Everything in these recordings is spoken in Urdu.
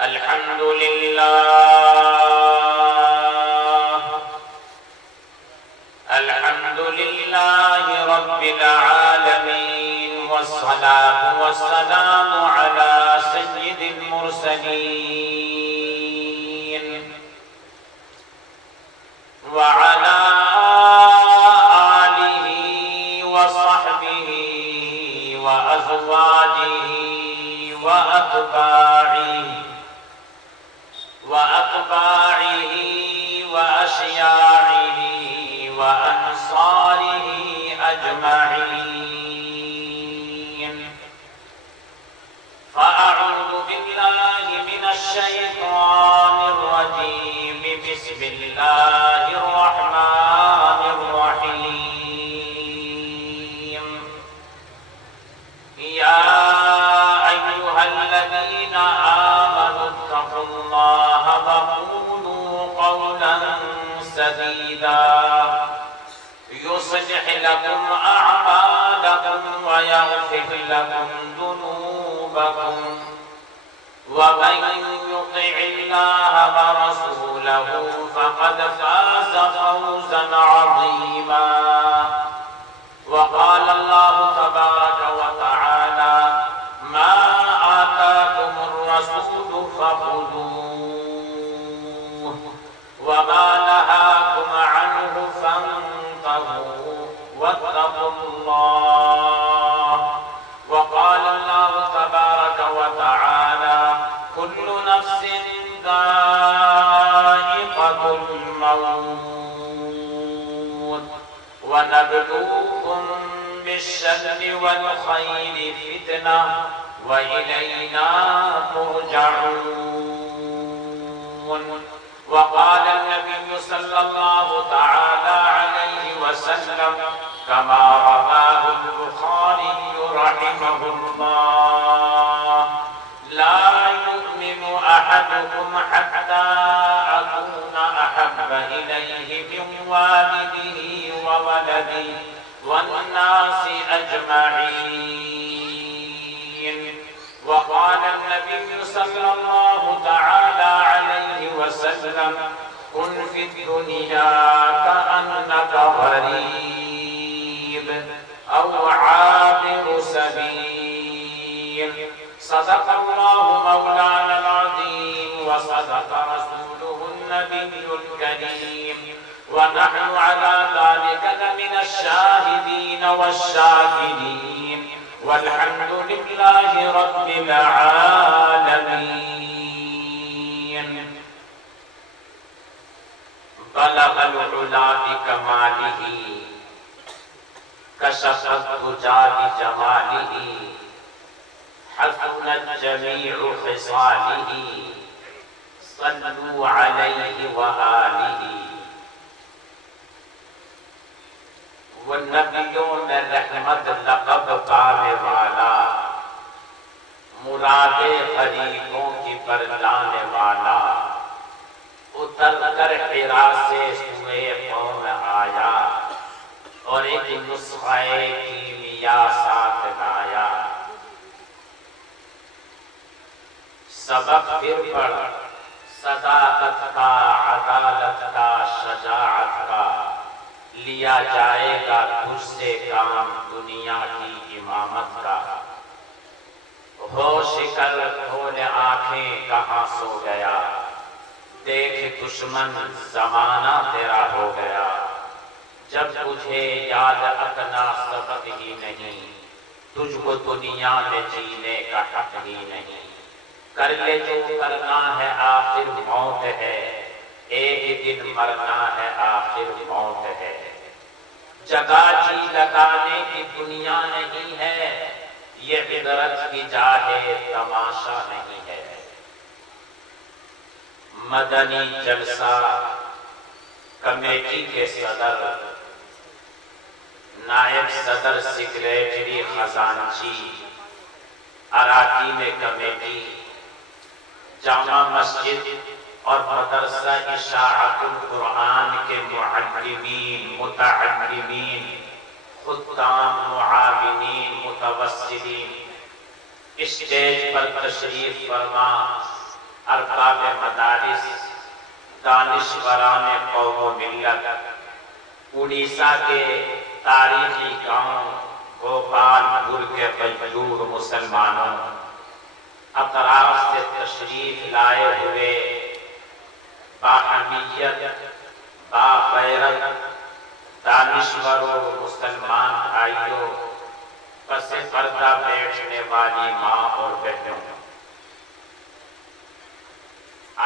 الحمد لله الحمد لله رب العالمين والصلاة والسلام على سيد المرسلين وعلى آله وصحبه وأزواجه وأتباعه وأشياعه وأنصاره أجمعين. فأعوذ بالله من الشيطان الرجيم. بسم الله الرحمن الرحيم. يا أيها الذين آمنوا اتقوا الله وقولوا قولا سديدا يصلح لكم أعمالكم ويغفر لكم ذنوبكم ومن يطع الله ورسوله فقد فاز فوزا عظيما. وقال الله تبارك وتعالى ما آتاكم الرسول فخذوه وما نهاكم عنه فانتهوا واتقوا الله. وقال الله تبارك وتعالى كل نفس ذائقة الموت ونبلوكم بالشر والخير فتنة وإلينا ترجعون. وقال النبي صلى الله تعالى عليه وسلم كما رواه البخاري رحمه الله لا يؤمن أحدكم حتى أكون أحب إليه من والده وولده والناس أجمعين. وقال النبي صلى الله تعالى عليه وسلم كن في الدنيا كأنك غريب أو عابر سبيل. صدق الله مولانا العظيم وصدق رسوله النبي الكريم ونحن على ذلك لمن الشاهدين والشاكرين والحمد لله رب العالمين. بلغ العلا بكماله كشف الدجى بجماله حسنت جميع خصاله صلوا عليه وآله. والنبیوں میں رحمت لقب پانے والا مراد غریبوں کی برلانے والا اتر کر حرا سے سوئے قوم آیا اور ایک نسخہ کیمیا ساتھ لایا. سبق پھر پڑھ صداقت کا عدالت کا شجاعت کا لیا جائے گا تجھ سے کام دنیا کی امامت کا. ہوش کر کھول آنکھیں کہاں سو گیا دیکھ دشمن زمانہ تیرا ہو گیا. جب تجھے یاد اپنا سبق ہی نہیں تجھ کو دنیا میں جینے کا حق ہی نہیں. کر لے جو کرنا ہے آخر موت ہے ایک دن مرنا ہے آخر موت ہے. جگہ جی لگانے کی دنیا نہیں ہے یہ عبرت کی جا ہے تماشا نہیں ہے. مدنی جلسہ کمیٹی کے صدر نائب صدر سیکریٹری خزانچی اراکین کمیٹی جامع مسجد اور مدرسہ اشاعت القرآن کے معلمین متعلمین خدام معاونین متوسلین اسٹیج پر تشریف فرما ارباب مدارس، دانشوران قوم و ملت، اڑیسہ کے تاریخی گاؤں گوپال پور کے غیور مسلمانوں، اطراف سے تشریف لائے ہوئے باہمیت، باغیرت دانشور و مسلمان بھائیوں، پس پردہ بیٹھنے والی ماں اور بہنوں،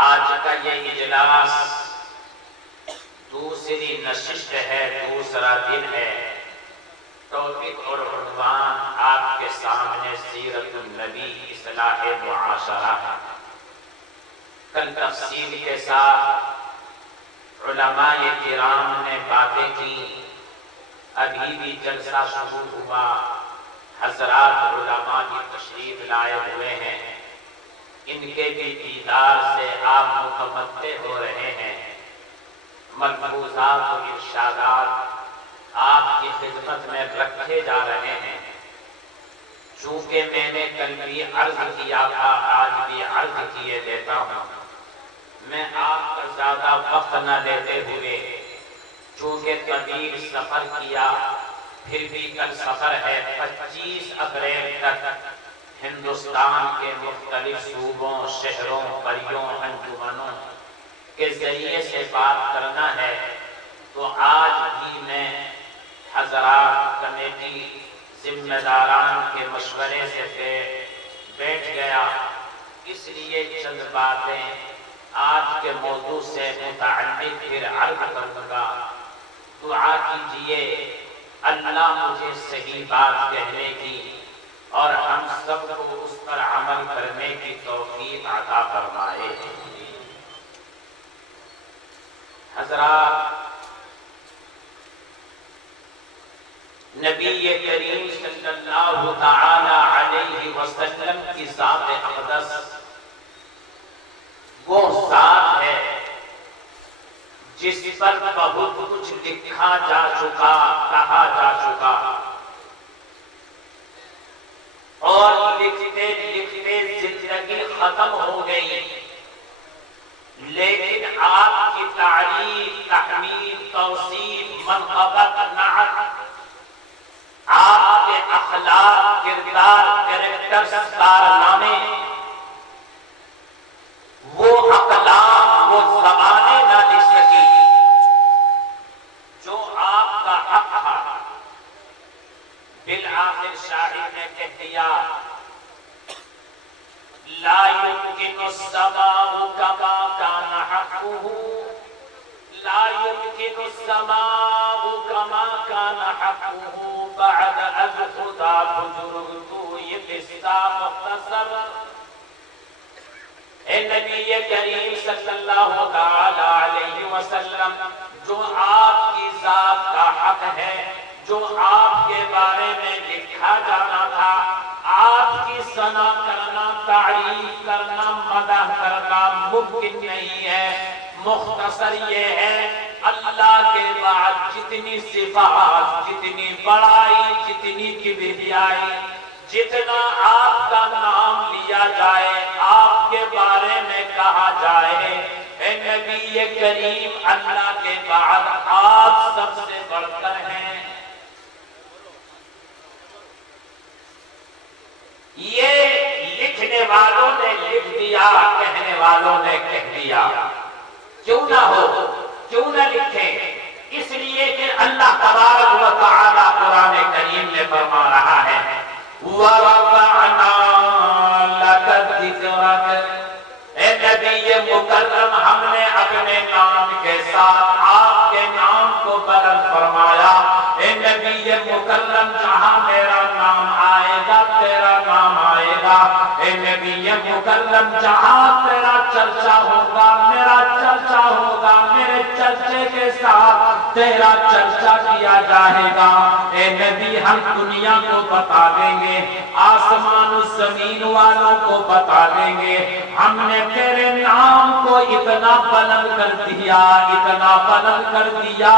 آج کا یہ اجلاس دوسری نشست ہے، دوسرا دن ہے۔ ٹاپک اور عنوان آپ کے سامنے سیرت النبی، اصلاح معاشرہ ہے۔ کل تفصیل کے ساتھ علماء کرام نے باتیں کی، ابھی بھی جلسہ شروع ہوا، حضرات علماء کی تشریف لائے ہوئے ہیں، ان کے بھی دیدار سے آپ متمتع ہو رہے ہیں۔ ملحوظات و ارشادات آپ کی خدمت میں رکھے جا رہے ہیں۔ چونکہ میں نے کل بھی عرض کیا تھا، آج بھی عرض کیے دیتا ہوں، میں آپ کا زیادہ وقت نہ لیتے ہوئے، چونکہ طویل سفر کیا، پھر بھی کل سفر ہے 25 اپریل تک ہندوستان کے مختلف صوبوں، شہروں، قریوں، انجمنوں کے ذریعے سے بات کرنا ہے، تو آج بھی میں حضرات کمیٹی ذمہ داران کے مشورے سے بیٹھ گیا، اس لیے چند باتیں آج کے موضوع سے متعلق پھر عرض کروں گا۔ دعا کیجئے اللہ مجھے صحیح بات کہنے کی اور ہم سب کو اس پر عمل کرنے کی توفیق عطا فرمائے۔ حضرات، نبی کریم صلی اللہ تعالی علیہ وسلم کی ذات اقدس وہ ذات ہے جس پر بہت کچھ لکھا جا چکا، کہا جا چکا، اور لکھتے لکھتے زندگی ختم ہو گئی، لیکن آپ کی تعریف، تحمید، توصیف، منقبت، نعت، آپ کے اخلاق، کردار، کریکٹر، کارنامے، وہ اقلام، وہ زبانیں نہ لکھ سکی جو آپ کا حق تھا۔ بالآخر شاعر نے کہہ دیا، لا يمكن السماء كما كان حقه، لا يمكن السماء كما كان حقه بعد از خدا بزرگ یہ قصہ مختصر۔ اے نبی کریم صلی اللہ تعالی علیہ وسلم، جو آپ کی ذات کا حق ہے، جو آپ کے بارے میں لکھا جانا تھا، آپ کی ثنا کرنا، تعریف کرنا، مدح کرنا ممکن نہیں ہے۔ مختصر یہ ہے، اللہ کے بعد جتنی صفات، جتنی بڑائی، جتنی کبریائی، جتنا آپ کا نام لیا جائے، آپ کے بارے میں کہا جائے، اے نبی کریم، اللہ کے بعد آپ سب سے بڑھ کر ہیں۔ یہ لکھنے والوں نے لکھ دیا، کہنے والوں نے کہہ دیا، کیوں نہ ہو، کیوں نہ لکھیں؟ اس لیے کہ اللہ تبارک و تعالی قرآن کریم میں فرما رہا ہے، وَرَفَعْنَا لَكَ ذِكْرَكَ، اے نبی مکرم، ہم نے اپنے نام کے ساتھ آپ کے نام کو بلند فرمایا۔ اے نبی مکرم، جہاں میرا نام آئے گا تیرا نام آئے گا۔ اے نبی مکرم، جہاں تیرا چرچا ہوگا میرا چرچا ہوگا، میرے چرچے کے ساتھ تیرا چرچا کیا جائے گا۔ اے نبی، ہم دنیا کو بتا دیں گے، آسمان و زمین والوں کو بتا دیں گے، ہم نے تیرے نام کو اتنا بلند کر دیا، اتنا بلند کر دیا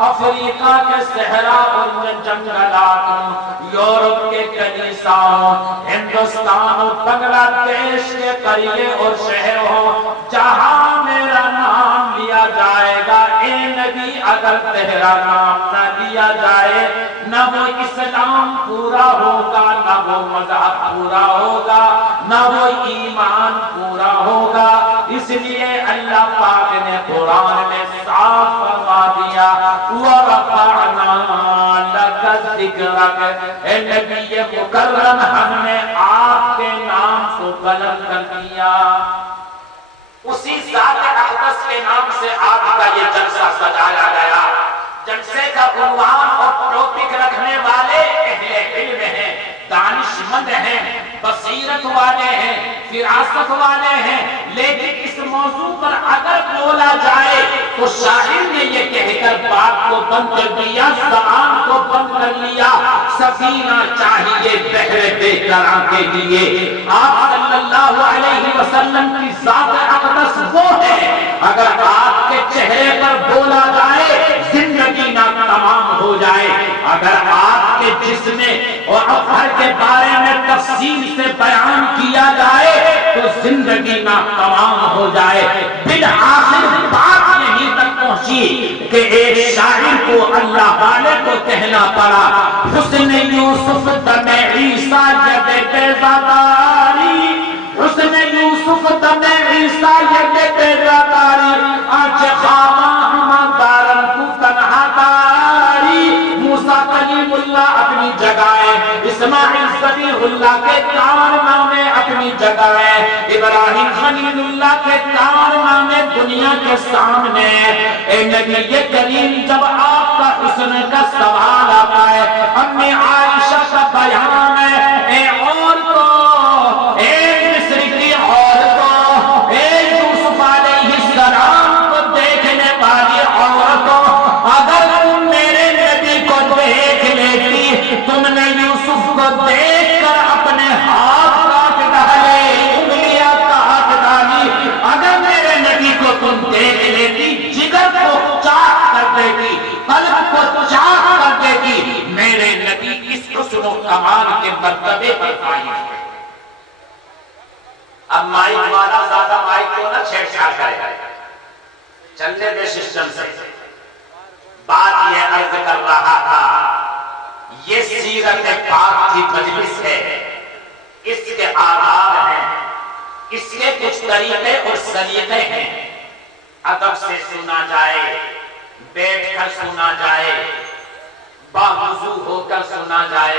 افریقہ کے صحرا اور جنگلات، یورپ کے کلیساؤں، ہندوستان اور بنگلہ دیش کے قریے اور شہر ہوں، جہاں میرا نام لیا جائے گا، اے نبی اگر تیرا نام نہ لیا جائے نہ وہ اسلام پورا ہوگا، نہ وہ مذہب پورا ہوگا، نہ وہ ایمان پورا ہوگا۔ اس لیے اللہ پاک نے قرآن میں صاف فرما دیا وَرَفَعْنَا لَكَ ذِكْرَكَ، اے نبی مکرم ہم نے آپ کے نام کو بلند کر دیا۔ اسی ذات اقدس کے نام سے آج کا یہ جلسہ سجایا گیا۔ جلسے کا عنوان اور ٹاپک رکھنے والے اہل علم ہیں، دانشمند ہیں، بصیرت والے ہیں، فراست والے ہیں، لیکن اس موضوع پر اگر بولا جائے تو شاعر نے یہ کہہ کر بات کو بند کر دیا، زبان کو بند کر لیا، سفینہ چاہیے بحر بے قرار کے لیے۔ آپ صلی اللہ علیہ وسلم کی ذات اقدس وہ ہے، اگر آپ کے چہرے پر بولا جائے زندگی نہ تمام ہو جائے، اگر آپ کے جسم اور افعال کے بارے میں تفصیل سے بیان کیا جائے تو زندگی نہ تمام ہو جائے۔ بالآخر بات یہیں تک پہنچی کہ ایک شاعر کو اللہ والے کو کہنا پڑا، حسن یوسف دم عیسیٰ جب بیزاداری، حسن یوسف دم عیسیٰ جب بیزاداری، آنچ خواہاں ہم دارن کو تنہا داری۔ موسیٰ کلیم اللہ اپنی جگہ ہے، اسماعیل ذبیح اللہ کے کارنامے اپنی جگہ ہے، ابراہیم خلیل اللہ کے کارنامے دنیا کے سامنے۔ اے نبی کریم جب آپ کا حسن کا سوال آتا ہے، امی عائشہ کا بیان ہے، اے عورتوں، اے مصر کی عورتوں، اے یوسف علیہ السلام کو دیکھنے والی عورتوں، اگر تم میرے نبی کو دیکھ لیتی، تم نے یوسف کو دیکھ کر اپنے ہاتھ کاٹ ڈالے، انگلیاں کاٹ ڈالی، اگر میرے نبی کو تم دیکھ لیتی جگر کو چاک کر دیتی، قلب کو چاک کر دیتی۔ میرے نبی اس حسن و کمال کے مرتبے پر قائم ہے۔ اب مائک والا زیادہ مائک کو نہ چھیڑ چھاڑ کرے، چلنے دے سسٹم سے۔ بات یہ عرض کر رہا تھا، یہ سیرت پاک کی مجلس ہے، اس کے آداب ہیں، اس کے کچھ طریقے اور سلیقے ہیں۔ ادب سے سنا جائے، بیٹھ کر سنا جائے، باوضو ہو کر سنا جائے،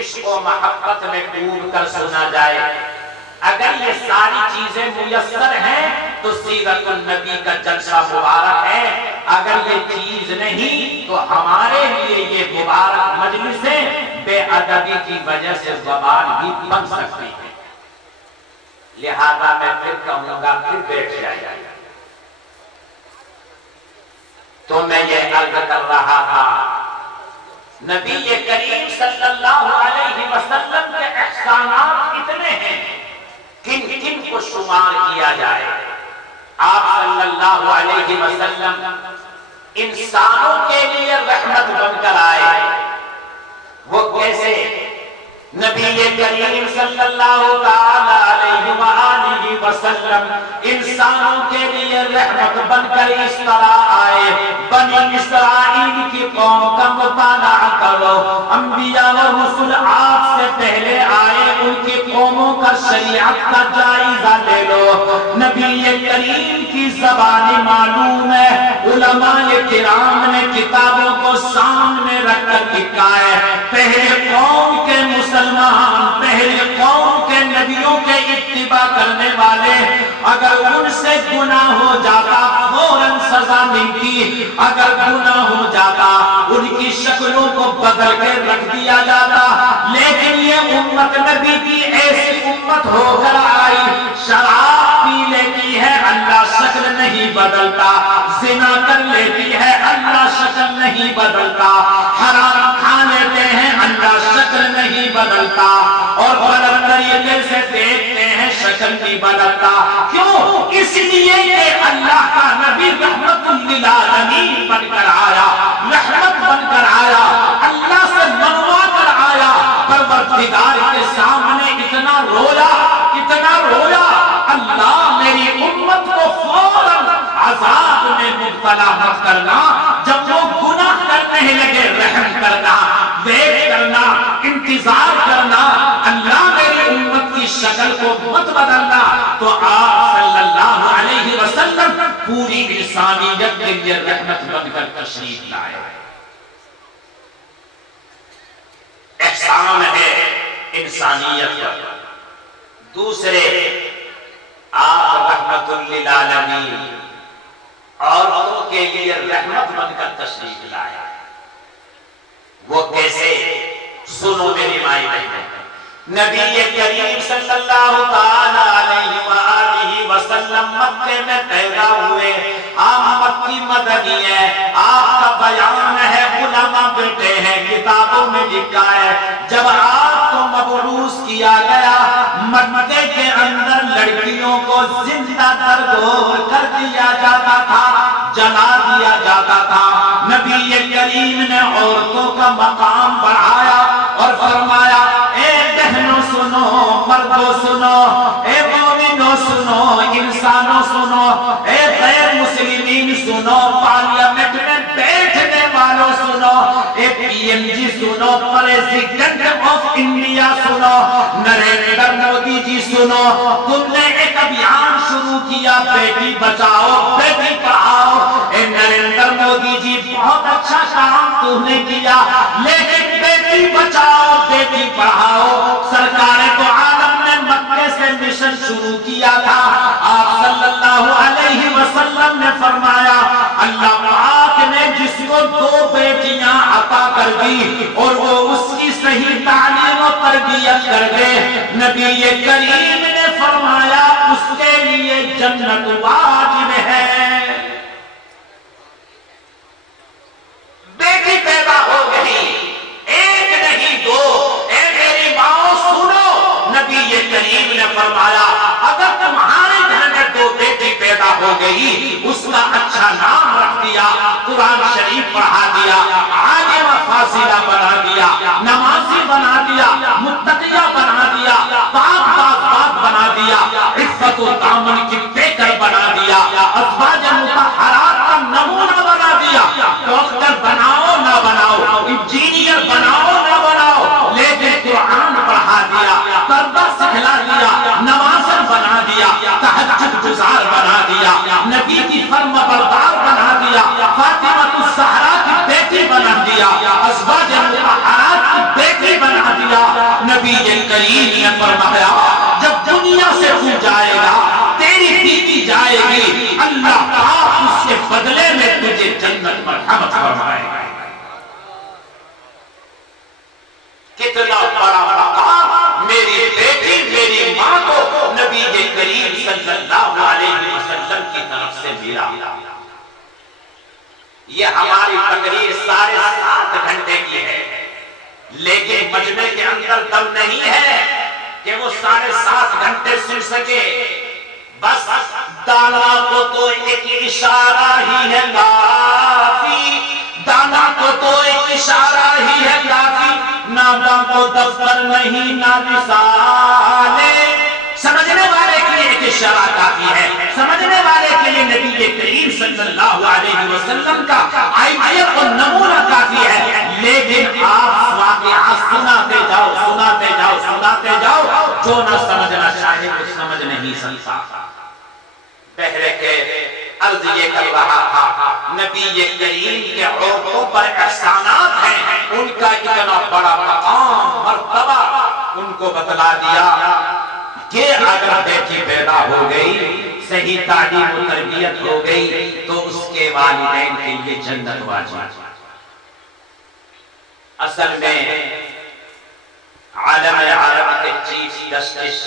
عشق و محبت میں ڈوب کر سنا جائے۔ اگر یہ ساری چیزیں میسر ہیں تو سیرت النبی کا جلسہ مبارک ہے، اگر یہ چیز نہیں تو ہمارے لیے یہ مبارک مجلسیں بے ادبی کی وجہ سے زبان بھی بن سکتی ہیں۔ لہذا میں پھر کہوں گا پھر بیٹھ جائے۔ تو میں یہ عرض کر رہا تھا، نبی کریم صلی اللہ علیہ وسلم کے احسانات اتنے ہیں، کن کن کو شمار کیا جائے۔ آپ صلی اللہ علیہ وسلم انسانوں کے لیے رحمت بن کر آئے۔ وہ کیسے؟ نبی کریم صلی اللہ علیہ وآلہ وسلم انسانوں کے لیے رحمت بن کر اس طرح آئے۔ بنی اسرائیل کی قوم کا مطالعہ کرو، انبیاء و رسول آپ سے پہلے آئے، ان کی قوموں کا شریعت کا جائزہ لے لو۔ نبی کریم کی زبان معلوم ہے، علماء کرام نے کتابوں کو سامنے رکھ کر لکھا ہے، پہلے قوم کے مسلمان، پہلے قوم کے نبیوں کے اتباع کرنے والے، اگر ان سے گناہ ہو جاتا فوراً سزا ملتی، اگر گناہ ہو جاتا ان کی شکلوں کو بدل کے رکھ دیا جاتا۔ لیکن یہ امت نبی کی ایسی امت ہو کر آئی، شراب پی لیتی ہے اللہ شکل نہیں بدلتا، زنا کر لیتی ہے اللہ شکل نہیں بدلتا، حرام کھا لیتے ہیں اللہ شکل نہیں بدلتا، اور غلط طریقے سے دیکھتے ہیں شکل نہیں بدلتا۔ کیوں؟ اس لیے کہ اللہ کا نبی رحمت للعالمین بن کر آیا۔ کرنا، جب وہ گناہ کرنے لگے رحم کرنا، ویٹ کرنا، انتظار کرنا، اللہ میری امت کی شکل کو مت بدلنا، تو آپ صلی اللہ علیہ وسلم پوری انسانیت کے لیے رحمت بن کر تشریف لائے۔ احسان ہے انسانیت پر۔ دوسرے، آپ رحمت للعالمین، عورتوں کے لیے رحمت بن کر تشریف لائے۔ وہ کیسے؟ سنو میری مائی بہنیں، نبی کریم صلی اللہ تعالی علیہ وآلہ وسلم مکے میں پیدا ہوئے، آپ مکی مدنی ہے، آپ کا بیان ہے، علماء بیٹے ہیں، کتابوں میں لکھا ہے، جب آپ کو مبعوث کیا گیا مکے کے اندر لڑکیوں کو زندہ درگور کر دیا جاتا تھا، جلا دیا جاتا تھا۔ نبی کریم نے عورتوں کا مقام بڑھایا اور فرمایا، اے بہنوں سنو، مردوں سنو، اے مومنوں سنو، انسانوں سنو، اے غیر مسلمین سنو، پارلیمنٹ میں بیٹھنے والوں سنو، اے پی ایم جی سنو، پریزیڈنٹ آف انڈیا سنو، نریندر مودی جی سنو، تم نے ایک ابھیان شروع کیا، بیٹی بچاؤ بیٹی پڑھاؤ۔ اے نریندر مودی جی بہت اچھا کام تم نے کیا، لیکن بیٹی بچاؤ بیٹی پڑھاؤ سرکار تو عالم نے مکے سے مشن شروع کیا تھا۔ آپ صلی اللہ علیہ وسلم نے فرمایا، اللہ پاک نے جس کو 2 بیٹیاں عطا کر دی اور وہ اس کی صحیح تعلیم و تربیت کر دے، نبی کریم نے فرمایا اس کے لیے جنت واجب ہے۔ بیٹی پیدا ہو گئی، ایک نہیں 2، اے میری ماں سنو، نبی کریم نے فرمایا اگر تمہارے گھر میں 2 بیٹی پیدا ہو گئی، اس کا اچھا نام رکھ دیا، قرآن شریف پڑھا دیا، عالمہ فاضلہ بنا دیا، نمازی بنا دیا، متقیہ بنا دیا، پاک بنا دیا، عفت و دامن کی پیکر بنا دیا، ازواج مطہرات کا نمونہ بنا دیا۔ ڈاکٹر بناؤ نہ بناؤ، انجینئر بناؤ نہ بناؤ، لیکن قرآن پڑھا دیا، پردہ سکھلا دیا، نمازن بنا دیا، تہجد گزار بنا دیا، نبی کی فرم بردار بنا دیا، فاطمہ الزہرا کی بیٹی بنا دیا، ازواج مطہرات کی بیٹی بنا دیا۔ نبی کریم نے فرمایا جب دنیا سے تو جائے گا، تیری بیٹی جائے گی، اللہ پاک اس کے بدلے میں تجھے جنت مرحمت فرمائے گا۔ کتنا بڑا مقام میری بیٹی میری ماں کو نبی کریم صلی اللہ علیہ وسلم کی طرف سے ملا۔ یہ ہماری تقریر 7.5 گھنٹے کی ہے، لیکن مجمع کے اندر دم نہیں ہے کہ وہ 7.5 گھنٹے سن سکے۔ بس دانا کو تو ایک اشارہ ہی ہے کافی، دانا کو تو ایک اشارہ ہی ہے کافی، ناداں کو دفتر نہیں نہ رسالے۔ سمجھنے والے کے لیے ایک اشارہ کافی ہے، سمجھنے والے کے لیے نبی کریم صلی اللہ علیہ وسلم کا آیت اور نمونہ کافی ہے، لیکن آپ واقعہ سناتے جاؤ سناتے جاؤ سناتے جاؤ، جو نہ سمجھنا چاہے وہ سمجھ نہیں سکتا۔ پہلے کے عرض یہ کر رہا تھا، نبی کریم کے عورتوں پر احسانات ہیں، ان کا اتنا بڑا مقام مرتبہ ان کو بتلا دیا کہ اگر بیٹی پیدا ہو گئی، صحیح تعلیم و تربیت ہو گئی، تو اس کے والدین کے لیے جنت واجب۔ اصل میں عالم کے چیف جسٹس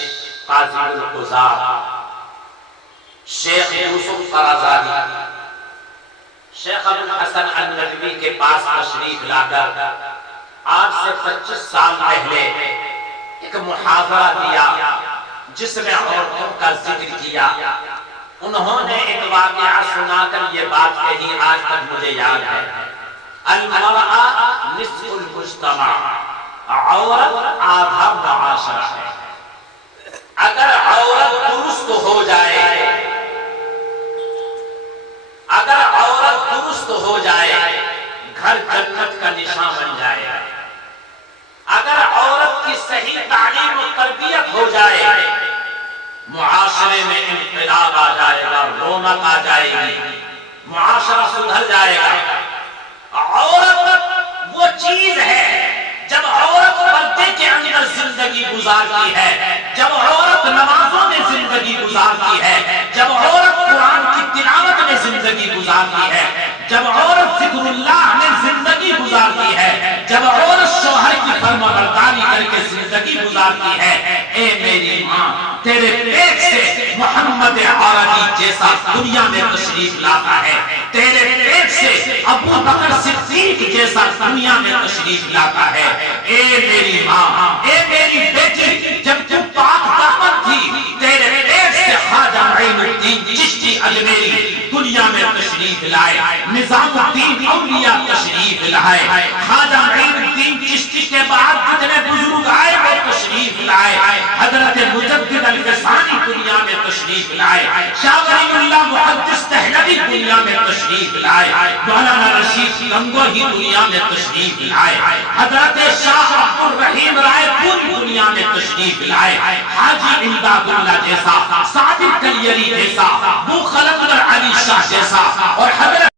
قاضی القضاة شیخ یوسف قرضاوی شیخ ابو الحسن الندوی کے پاس تشریف لا کر آج سے 25 سال پہلے ایک محاضرہ دیا جس میں عورتوں کا ذکر کیا۔ انہوں نے ایک واقعہ سنا کر یہ بات کہی، آج تک مجھے یاد ہے، المرأة نصف المجتمع، عورت آدھا معاشرہ ہے۔ اگر عورت درست ہو جائے، اگر عورت درست ہو جائے گھر جنت کا نشان بن جائے گا. اگر عورت کی صحیح تعلیم و تربیت ہو جائے معاشرے میں انقلاب آ جائے گا, رونق آ جائے گی, معاشرہ سدھر جائے گا. عورت وہ چیز ہے جب عورت پردے کے اندر زندگی گزارتی ہے, جب عورت نمازوں میں زندگی گزارتی ہے, جب عورت قرآن کی تلاوت میں زندگی گزارتی ہے, جب عورت ذکر اللہ میں زندگی گزارتی ہے, جب عورت شوہر کی فرمانبرداری کر کے زندگی گزارتی ہے. اے میری ماں, تیرے پیٹ سے محمد عربی جیسا دنیا میں تشریف لاتا ہے, تیرے پیٹ سے ابو بکر صدیق جیسا دنیا میں تشریف لاتا ہے. اے میری ماں, اے میری بیٹی, جب تو پاک دامن تھی تیرے پیٹ سے خواجہ معین الدین چشتی اجمیری دنیا میں تشریف لائے, نظام الدین اولیاء تشریف لائے, خواجہ معین الدین چشتی کے بعد جتنے بزرگ آئے وہ تشریف لائے, حضرت مجدد الفسانی دنیا میں تشریف لائے, شاہ ولی اللہ محدث دہلوی دنیا میں تشریف لائے, مولانا رشید گنگوہی دنیا میں تشریف لائے, حضرت شاہ عبد الرحیم رائے پوری دنیا میں تشریف لائے, حاجی امداد اللہ جیسا, صادق کلیری جیسا, بو خلق علی شاہ جیسا, اور حضرت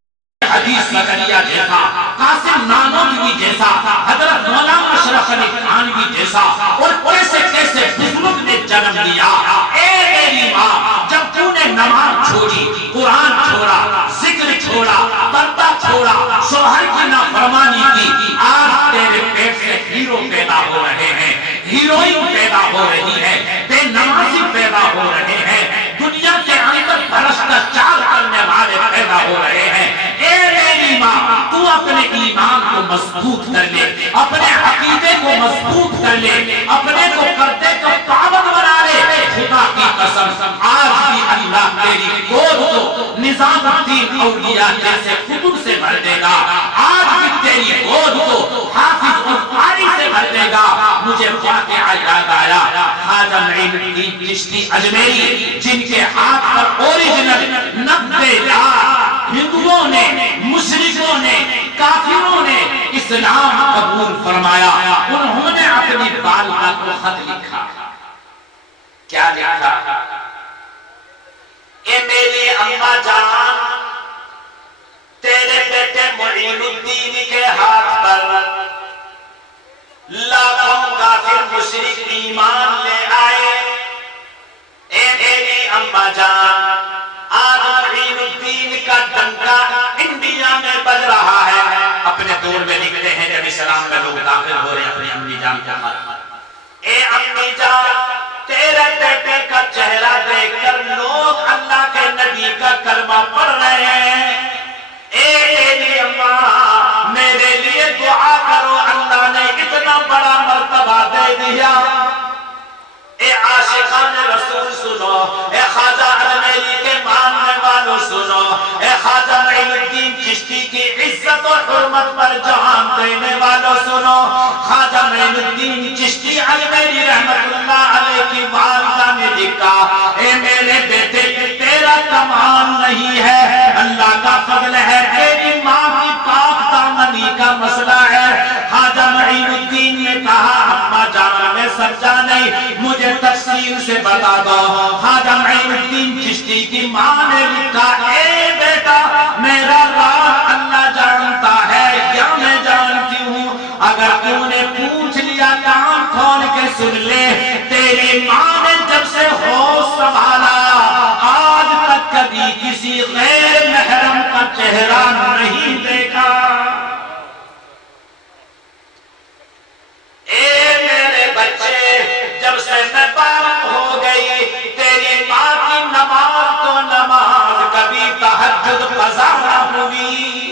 حدیث زکریا جیسا, قاسم نانوتوی جیسا, حضرت مولانا اشرف علی تھانوی جیسا, اور کیسے کیسے بزرگ نے جنم لیا. اے میری ماں, جب تو نے نماز چھوڑی, قرآن چھوڑا, ذکر چھوڑا, پردہ چھوڑا, شوہر کی نافرمانی کی, آج تیرے پیٹ سے ہیرو پیدا ہو رہے ہیں, ہیروئن پیدا ہو رہی ہے, بے نمازی پیدا ہو رہے ہیں, دنیا کے اندر بھرشٹاچار کرنے والے پیدا ہو رہے ہیں. اے میری ماں, تو اپنے ایمان کو مضبوط کر لے, اپنے عقیدے کو مضبوط کر لے, اپنے کو پردے کا پابند بنا لے. خدا کی قسم آج بھی اللہ تیری گود کو نظام الدین اولیاء جیسے کتب سے بھر دے گا, آج بھی تیری گود کو حافظ القاری سے بھر دے گا. مجھے واقعہ یاد آیا, خواجہ معین الدین چشتی اجمیری جن کے ہاتھ پر اوریجنل 90 لاکھ ہندوؤں نے, مشرکوں نے, کافروں نے اسلام قبول فرمایا, انہوں نے اپنی والدہ کو خط لکھا. کیا لکھا؟ اے میری اماں جان, تیرے بیٹے معین الدین کے ہاتھ پر لاکھوں کافر مشرک ایمان لے آئے. اے میری اماں جان, آج معین الدین کا ڈنکا انڈیا میں بج رہا ہے. اپنے دور میں لکھتے ہیں جب اسلام میں لوگ داخل ہو رہے ہیں اپنی امی جان کے ہاتھ. اے امی جان, تیرے بیٹے کا چہرہ دیکھ کر لوگ اللہ کے نبی کا کلمہ پڑھ رہے ہیں. اے میری اماں, میرے لیے دعا کرو, اللہ نے اتنا بڑا مرتبہ دے دیا. اے عاشقان رسول سنو, اے خواجہ اجمیری کے ماننے والوں سنو, اے خواجہ معین الدین چشتی کی عزت و حرمت پر جہان دینے والوں سنو, خواجہ معین الدین چشتی اجمیری رحمت اللہ علیہ کی والدہ نے لکھا, اے میرے بیٹے تیرا کمال نہیں ہے, اللہ کا فضل ہے, تیری ماں کی پاک دامنی کا مسئلہ ہے. خواجہ معین الدین نے کہا, اماں جان میں سمجھا نہیں, مجھے تفصیل سے بتا دو. خواجہ معین الدین چشتی کی ماں نے لکھا, اے بیٹا میرا راز اللہ جانتا ہے یا میں جانتی ہوں, اگر تو نے پوچھ لیا کان کھول کے سن لے. تیری ماں نے جب سے ہوش سنبھالا آج تک کبھی کسی غیر محرم کا چہرہ نہیں دیکھا. اے میرے بچے, جب سے میں بالغ ہو گئی تیری ماں کی نماز تو نماز, کبھی تہجد قضا نہ ہوئی.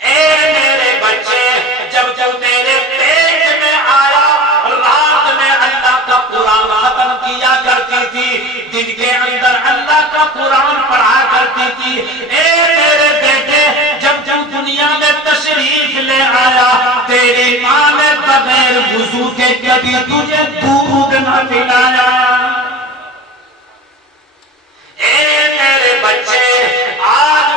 اے میرے بچے, جب تیرے پیٹ میں آیا رات میں اللہ کا قرآن ختم کیا کرتی تھی, دن کے اندر اللہ کا قرآن پڑھا کرتی تھی. اے میرے بیٹے, جب دنیا میں تشریف لے آیا تیری ماں نے بغیر وضو کے کبھی تجھے دودھ نہ پلایا. اے میرے بچے, آج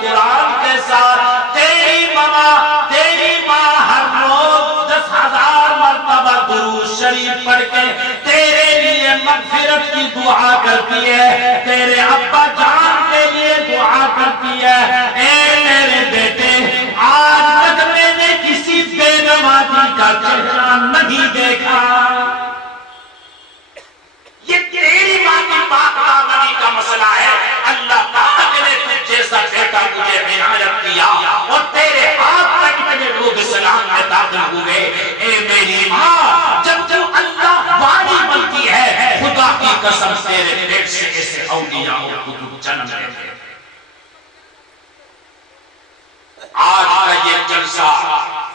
قرآن کے ساتھ تیری ماں ہر روز 10,000 مرتبہ درود شریف پڑھ کے تیرے لیے مغفرت کی دعا کرتی ہے، تیرے ابا جان کے لیے دعا کرتی ہے۔ اے میرے بیٹے، آج تک میں نے کسی بے نمازی کا چہرہ نہیں دیکھا۔ یہ تیری ماں کی پاک دامنی کا مسئلہ ہے۔ اللہ پاک نے تجھ جیسا بیٹا مجھے عنایت کیا اور تیرے ہاتھ تک میرے لوگ اسلام میں داخل ہوئے۔ اے میری ماں، جب تو اللہ واری بنتی ہے، خدا کی قسم تیرے پیٹ سے ایسے اولیاء کو جنم دیتے۔ آج کا یہ جلسہ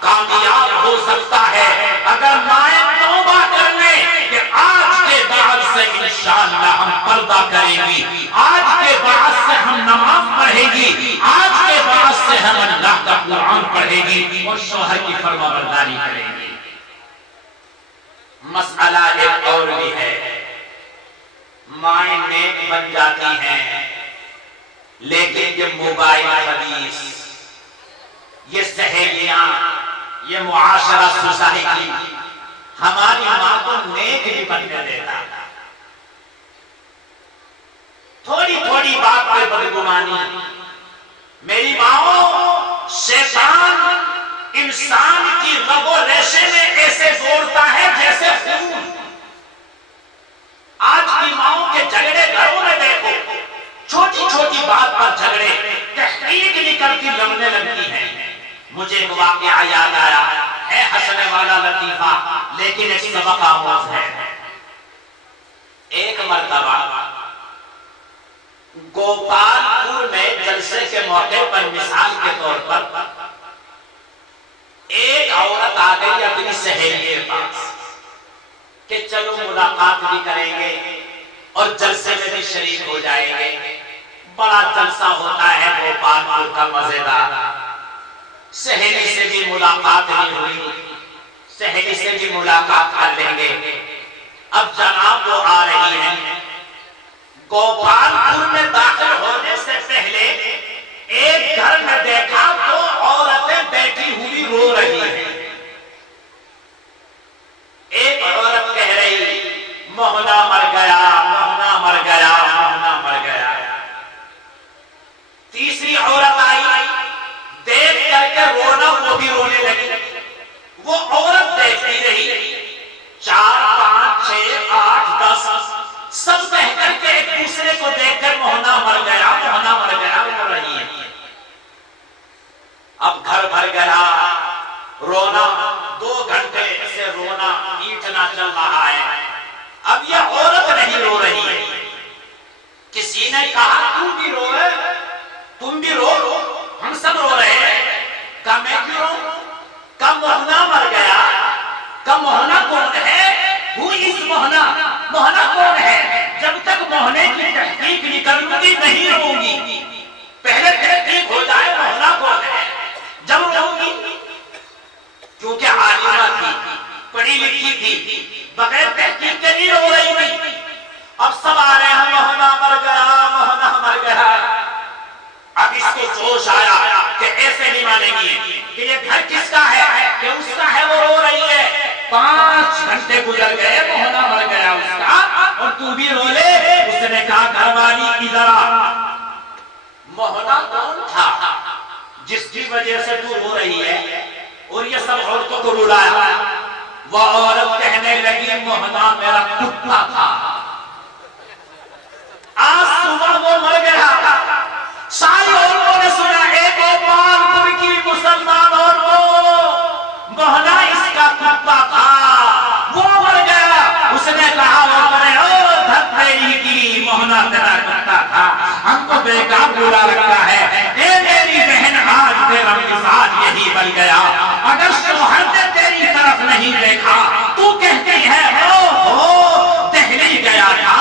کامیاب ہو سکتا ہے اگر مائیں توبہ کر لیں کہ آج کے بعد سے انشاءاللہ ہم پردہ کریں گی، آج کے بعد سے ہم نماز پڑھیں گی، آج کے بعد سے ہم اللہ کا قرآن پڑھیں گی اور شوہر کی فرمانبرداری کریں گی۔ مسئلہ ایک اور بھی ہے، مائیں نیک بن جاتی ہیں لیکن یہ موبائل حدیث، یہ سہیلیاں، یہ معاشرہ سوسائٹی ہماری ماں کو نیک نہیں بننے دیتا۔ تھوڑی تھوڑی بات پہ بدگمانی۔ میری ماں، شیطان انسان کی رگ و ریشے میں ایسے دوڑتا ہے جیسے خون۔ آج کی ماؤں کے جھگڑے گھروں میں دیکھو، چھوٹی چھوٹی بات پر جھگڑے، تحقیق نہیں کرتی، لڑنے لگتی ہیں۔ مجھے ایک واقعہ یاد آیا ہے، ہنسنے والا لطیفہ لیکن ایک سبق آموز ہے۔ ایک مرتبہ گوپال پور میں جلسے کے موقع پر مثال کے طور پر ایک عورت آ گئی اپنی سہیلی کے پاس کہ چلو ملاقات بھی کریں گے اور جلسے میں بھی شریک ہو جائیں گے۔ بڑا جلسہ ہوتا ہے گوپال پور کا مزیدار۔ سہیلی سے بھی ملاقات نہیں ہوئی، سہیلی سے بھی ملاقات کر لیں گے۔ اب جناب وہ آ رہی ہیں، گوپال پور میں داخل ہونے سے پہلے ایک گھر میں دیکھا تو عورتیں بیٹھی ہوئی رو رہی ہیں۔ ایک عورت کہہ رہی موہنا مر گیا، موہنا مر گیا، موہنا مر گیا۔ تیسری عورت آئی، دیکھ کر کے رونا وہ بھی رونے لگی۔ وہ عورت دیکھتی رہی، 4 5 6 8 10 سب کہہ کر کے ایک دوسرے کو دیکھ کر موہنا مر گیا، موہنا مر گیا رو رہی ہے۔ اب گھر بھر گیا، رونا 2 گھنٹے سے رونا پیٹنا چل رہا ہے۔ اب یہ عورت نہیں رو رہی ہے۔ کسی نے کہا تم بھی رو رہے، تم بھی رو، ہم سب رو رہے ہیں۔ کہا میں کیوں رو؟ کہا موہنا مر گیا۔ کہا موہنا کون ہے؟ Who is Mohana? موہنا کون ہے؟ جب تک موہنے کی تحقیق نہیں کروں گی نہیں رہوں گی۔ پہلے تحقیق ہو جائے موہنا کون ہے، جب رہوں گی۔ کیونکہ عالمہ تھی، پڑھی لکھی تھی، بغیر تحقیق کے نہیں رو رہی تھی۔ اب سب آ رہے ہیں موہنا مر گیا، موہنا مر گیا۔ اب اس کو جوش آیا کہ ایسے نہیں مانے گی کہ یہ گھر کس کا ہے، کہ اس کا ہے، وہ رو رہی ہے۔ 5 گھنٹے گزر گئے، موہنا مر گیا اس کا اور تو بھی رو لے۔ اس نے کہا گھر والی ادھر آ۔ موہنا کون تھا جس کی وجہ سے تو رو رہی ہے اور یہ سب عورتوں کو رلایا؟ وہ عورت کہنے لگی موہنا میرا کتا تھا، آج صبح وہ مر گیا۔ ساری عورتوں نے سنا، ایک گوپال پور کی مسلمان عورتوں، موہنا اس کا کتا تھا، وہ مر گیا۔ اس نے کہا وہ کرے او دھتری کی، موہنا تیرا کتا تھا، ہم کو بیکار بلا رکھا ہے۔ اے میری بہن، آج تیرا مزاج یہی بن گیا۔ اگر شوہر نے تیری طرف نہیں دیکھا تو کہتی ہے او دہلی گیا تھا،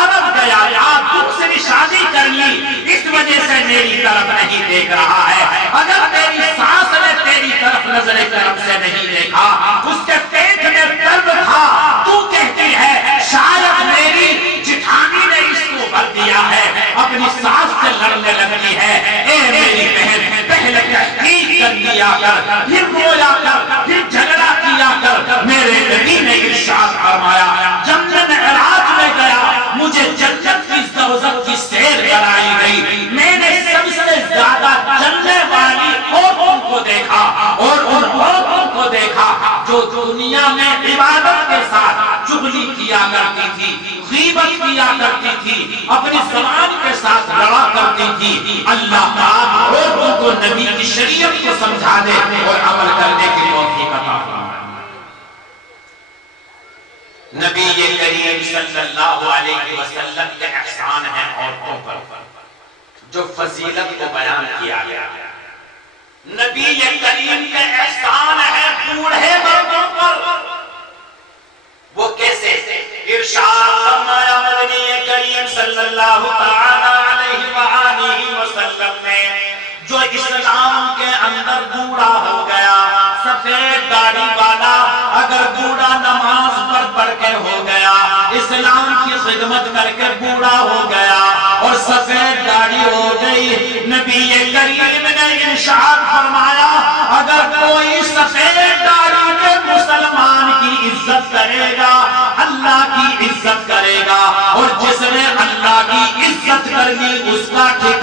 عرب گیا تھا، دوسری شادی کر لی، اس وجہ سے میری طرف نہیں دیکھ رہا ہے۔ اگر تیری ساس نے تیری طرف نظر کرم سے نہیں دیکھا، اس کے پیٹ میں درد تھا، تو کہتی ہے شاید میری جٹھانی نے اس کو بھر دیا ہے، اپنی ساس سے لڑنے لگتی ہے۔ اے میری جو دنیا میں عبادت کے ساتھ چغلی کیا کرتی تھی، غیبت کیا کرتی تھی، اپنی زبان کے ساتھ لڑا کرتی تھی، اللہ پاک لوگوں کو نبی کی شریعت کو سمجھا دے اور عمل کرنے کی توفیق عطا فرمائے۔ نبی کریم صلی اللہ علیہ وسلم کے احسان ہیں عورتوں پر جو فضیلت کو بیان کیا گیا۔ نبی کریم کے احسان ہے بوڑھے مردوں پر، وہ کیسے؟ ارشاد فرمایا نبی کریم صلی اللہ علیہ وآلہ وسلم نے، جو اسلام کے اندر بوڑھا ہو گیا، سفید داڑھی والا اگر بوڑھا نماز پڑھ کے ہو گیا، اسلام کی خدمت کر کے بوڑھا ہو گیا اور سفید داڑھی ہو گئی، نبی کریم نے ارشاد فرمایا اگر کوئی سفید داڑھی کے مسلمان کی عزت کرے گا اللہ کی عزت کرے گا، اور جس نے اللہ کی عزت کر لی اس کا ٹھکانہ